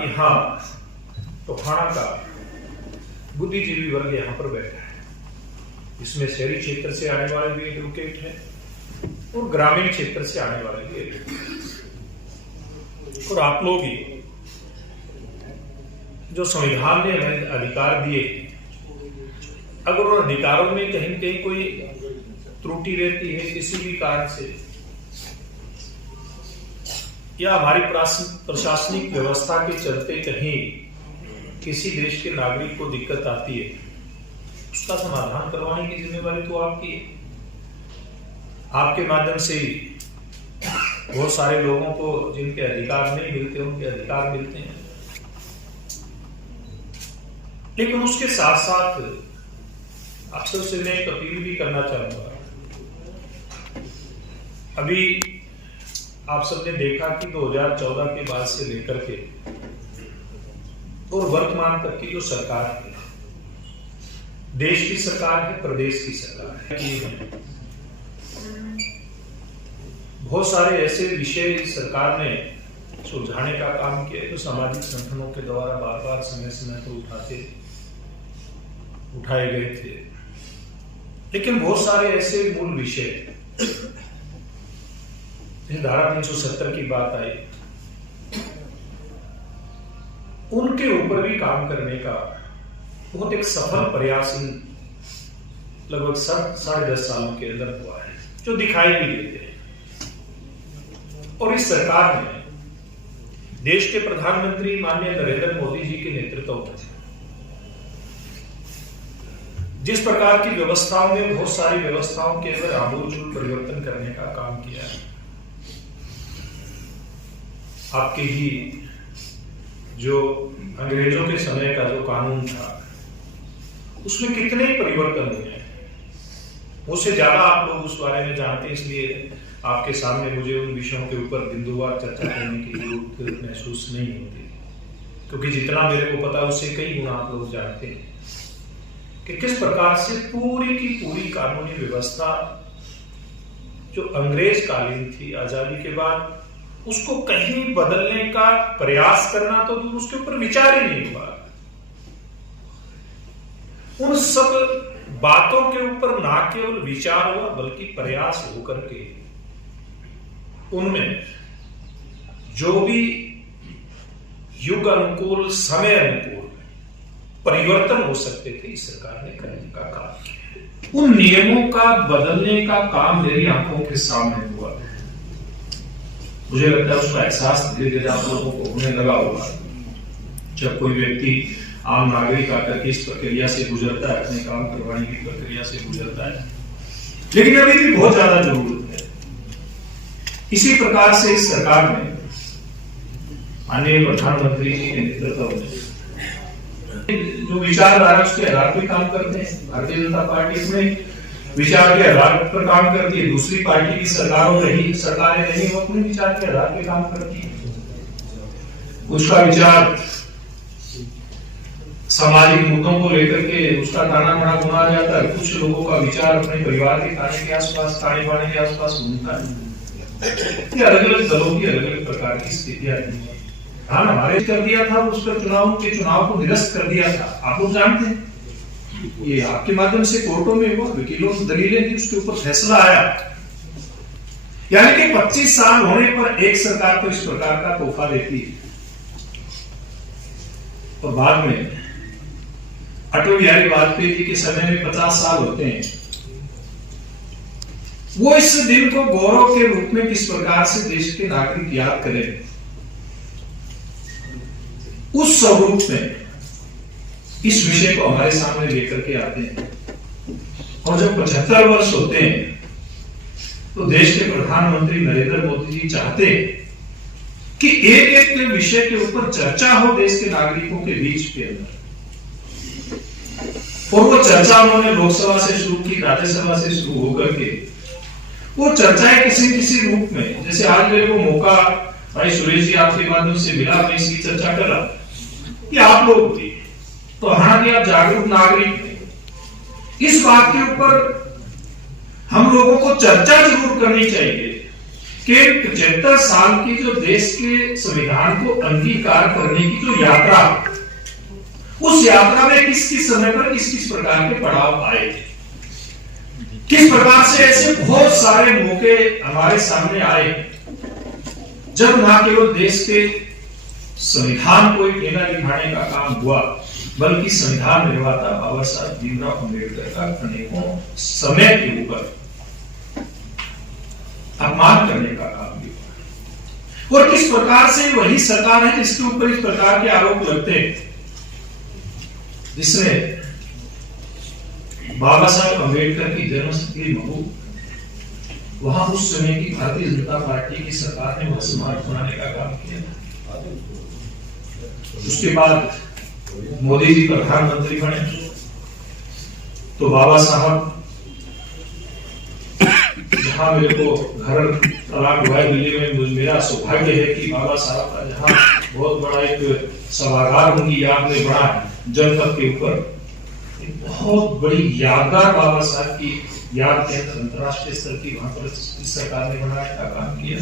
कि हाँ, टोहाना का बुद्धिजीवी वर्ग यहाँ पर बैठा है। इसमें शहरी क्षेत्र से आने वाले भी एडवोकेट हैं और ग्रामीण क्षेत्र से आने वाले भी एडवोकेट हैं। और आप लोग ही जो संविधान ने हमें अधिकार दिए, अगर उन अधिकारों में कहीं कहीं कोई त्रुटि रहती है किसी भी कारण से, या हमारी प्रशासनिक व्यवस्था के चलते कहीं किसी देश के नागरिक को दिक्कत आती है, उसका समाधान करवाने की जिम्मेवारी तो आपकी है। आपके माध्यम से बहुत सारे लोगों को जिनके अधिकार नहीं मिलते उनके अधिकार मिलते हैं। लेकिन उसके साथ साथ आप सबसे मैं एक अपील भी करना चाहूंगा। अभी आप सबने देखा कि 2014 के बाद से लेकर के और वर्तमान तक की जो सरकार है, देश की सरकार है, प्रदेश की सरकार है, बहुत सारे ऐसे विषय सरकार ने सुलझाने का काम किया जो सामाजिक संगठनों के द्वारा बार बार समय समय पर उठाए गए थे। लेकिन बहुत सारे ऐसे मूल विषय, धारा 370 की बात आई, उनके ऊपर भी काम करने का बहुत एक सफल प्रयास इन लगभग 10.5 सालों के अंदर हुआ है, जो दिखाई भी देते हैं। और इस सरकार ने देश के प्रधानमंत्री माननीय नरेंद्र मोदी जी के नेतृत्व में जिस प्रकार की व्यवस्थाओं में बहुत सारी व्यवस्थाओं के अंदर आमूलचूल परिवर्तन करने का काम किया है। आपके ही जो अंग्रेजों के समय का जो कानून था उसमें कितने परिवर्तन हुए हैं, उससे ज्यादा आप लोग उस बारे में जानते हैं, इसलिए आपके सामने मुझे उन विषयों के ऊपर बिंदुवार चर्चा करने की जरूरत महसूस नहीं होती, क्योंकि जितना मेरे को पता उससे कई गुना आप लोग जानते हैं कि किस प्रकार से पूरी की पूरी कानूनी व्यवस्था जो अंग्रेज कालीन थी आजादी के बाद, उसको कहीं बदलने का प्रयास करना तो दूर, उसके ऊपर विचार ही नहीं हुआ। उन सब बातों के ऊपर ना केवल विचार हुआ बल्कि प्रयास होकर के उनमें जो भी युग अनुकूल समय अनुकूल परिवर्तन हो सकते थे इस सरकार ने करने का काम किया। उन नियमों का बदलने का काम मेरी आंखों के सामने हुआ। मुझे लगता है उसका एहसास धीरे धीरे आप लोगों को होने लगा होगा। जब कोई व्यक्ति आम नागरिक आकर के इस प्रक्रिया से गुजरता है, अपने काम करवाने की प्रक्रिया से गुजरता है, लेकिन अभी भी बहुत ज्यादा जरूरत है। इसी प्रकार से इस सरकार ने माननीय प्रधानमंत्री जी के नेतृत्व में जो विचारधारा उसके आधार पर काम करते हैं। भारतीय जनता पार्टी इसमें विचार के आधार पर काम करती है, दूसरी पार्टी की सरकारें नहीं, वो अपने विचार के आधार पर काम करती है। उसका विचार सामाजिक मुद्दों को लेकर के उसका ताना बड़ा बुना जाता है, कुछ लोगों का विचार अपने परिवार के खाने के आसपास, खाने पाने के आसपास घूमता है। ये अलग अलग दलों की अलग अलग प्रकार की स्थितियां थी। हाँ, हमारे कर दिया था उस पर चुनाव को निरस्त कर दिया था, आप लोग जानते हैं। ये आपके माध्यम से कोर्टों में हुआ, वकीलों की दलीलें थी, उसके ऊपर फैसला आया। यानी कि 25 साल होने पर एक सरकार तो इस प्रकार का तोहफा देती है। और बाद में अटल बिहारी वाजपेयी जी के समय में 50 साल होते हैं। वो इस दिन को गौरव के रूप में किस प्रकार से देश के नागरिक याद करें, उस स्वरूप में इस विषय को हमारे सामने लेकर के आते हैं। और जब 75 वर्ष होते हैं तो देश के प्रधानमंत्री नरेंद्र मोदी जी चाहते हैं कि एक एक विषय के ऊपर चर्चा हो देश के नागरिकों के बीच के अंदर। और वो चर्चा उन्होंने लोकसभा से शुरू की, राज्यसभा से शुरू होकर के वो चर्चाएं किसी रूप में, जैसे आज मेरे को मौका भाई सुरेश जी आपके माध्यम से मिला, मैं इसकी चर्चा कर रहा कि आप लोग भी तो हालांकि आप जागरूक नागरिक, इस बात के ऊपर हम लोगों को चर्चा जरूर करनी चाहिए कि 75 साल की जो देश के संविधान को अंगीकार करने की जो यात्रा, उस यात्रा में किस किस समय पर किस किस प्रकार के पड़ाव आए, किस प्रकार से ऐसे बहुत सारे मौके हमारे सामने आए जब ना केवल देश के संविधान को एक लेना दिखाने का काम हुआ, बल्कि संविधान निर्माता बाबा साहब भीमराव अम्बेडकर का अनेकों समय के ऊपर अपमान करने का काम भी हुआ। और किस प्रकार से वही सरकार है जिसके ऊपर इस प्रकार के आरोप लगते हैं, जिसने बाबा साहब अम्बेडकर की जन्मस्थली महू, वहां उस समय की भारतीय जनता पार्टी की सरकार ने वह स्मारक बनाने का काम किया। उसके बाद मोदी जी प्रधानमंत्री बने तो बाबा साहब, जहां मेरे को घर तलाक हुआ है दिल्ली में, मेरा सौभाग्य है कि बाबा साहब का जहां बहुत बड़ा एक सभागार उनकी याद में बना है जनपद के ऊपर, बहुत बड़ी यादगार बाबा साहब की याद के अंदर अंतर्राष्ट्रीय स्तर की वहां पर इस सरकार ने बनाने का काम किया।